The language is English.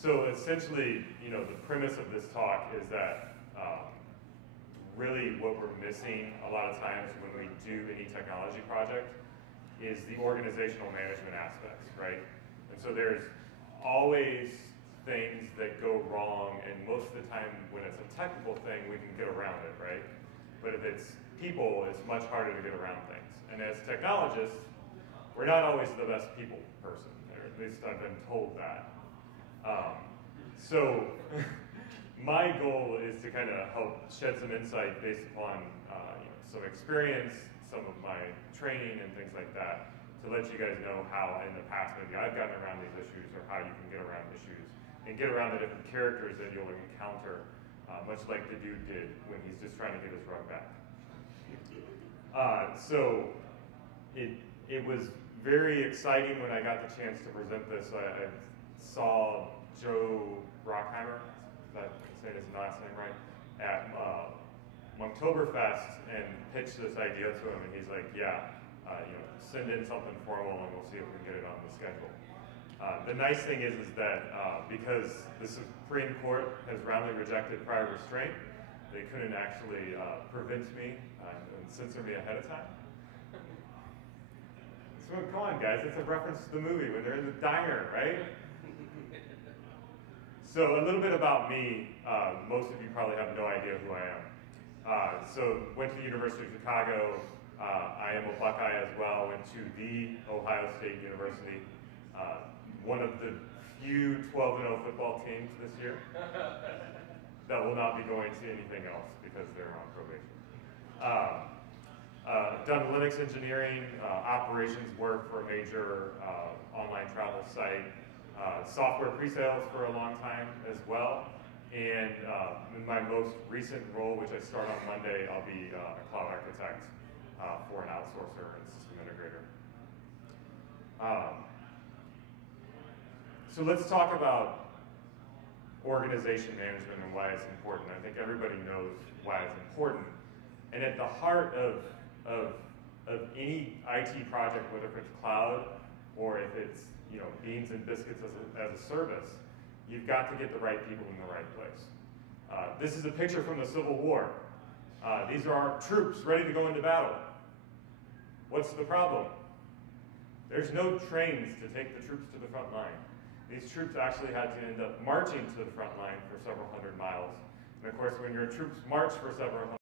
So essentially, the premise of this talk is that really what we're missing a lot of times when we do any technology project is the organizational management aspects, right? And so there's always things that go wrong, and most of the time when it's a technical thing, we can get around it, right? But if it's people, it's much harder to get around things. And as technologists, we're not always the best people person, or at least I've been told that. So my goal is to kind of help shed some insight based upon some experience, some of my training and things like that, to let you guys know how in the past maybe I've gotten around these issues, or how you can get around issues and get around the different characters that you'll encounter, much like the dude did when he's just trying to get his rug back. So it was very exciting when I got the chance to present this. I saw Joe Brockheimer, if I'm saying his last name right, at Monktoberfest and pitched this idea to him, and he's like, yeah, send in something formal and we'll see if we can get it on the schedule. The nice thing is that because the Supreme Court has roundly rejected prior restraint, they couldn't actually prevent me and censor me ahead of time. So come on, guys, it's a reference to the movie when they're in the diner, right? So a little bit about me. Most of you probably have no idea who I am. So went to the University of Chicago. I am a Buckeye as well. Went to the Ohio State University. One of the few 12-0 football teams this year that will not be going to anything else because they're on probation. Done Linux engineering, operations work for a major online travel site, software pre-sales for a long time as well, and in my most recent role, which I start on Monday, I'll be a cloud architect for an outsourcer and system integrator. So let's talk about organization management and why it's important. I think everybody knows why it's important. And at the heart of any IT project, whether if it's cloud or if it's beans and biscuits as a service, you've got to get the right people in the right place. This is a picture from the Civil War. These are our troops ready to go into battle. What's the problem? There's no trains to take the troops to the front line. These troops actually had to end up marching to the front line for several hundred miles. And of course, when your troops march for several hundred